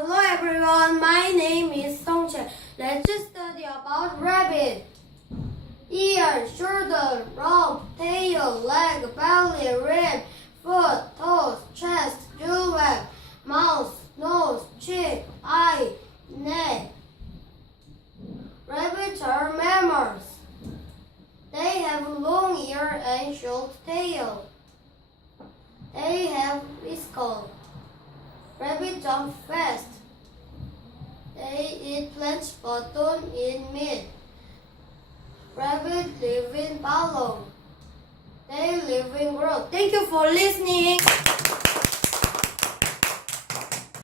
Hello everyone, my name is Songchen. Let's study about rabbit. Ear, shoulder, rump, tail, leg, belly, rib, foot, toes, chest, gill web, mouth, nose, cheek, eye, neck. Rabbits are mammals. They have long ear and short tail. They have whiskers. Rabbits jump fast. They eat plants but don't eat meat. Rabbits live in burrows. They live in growth. Thank you for listening.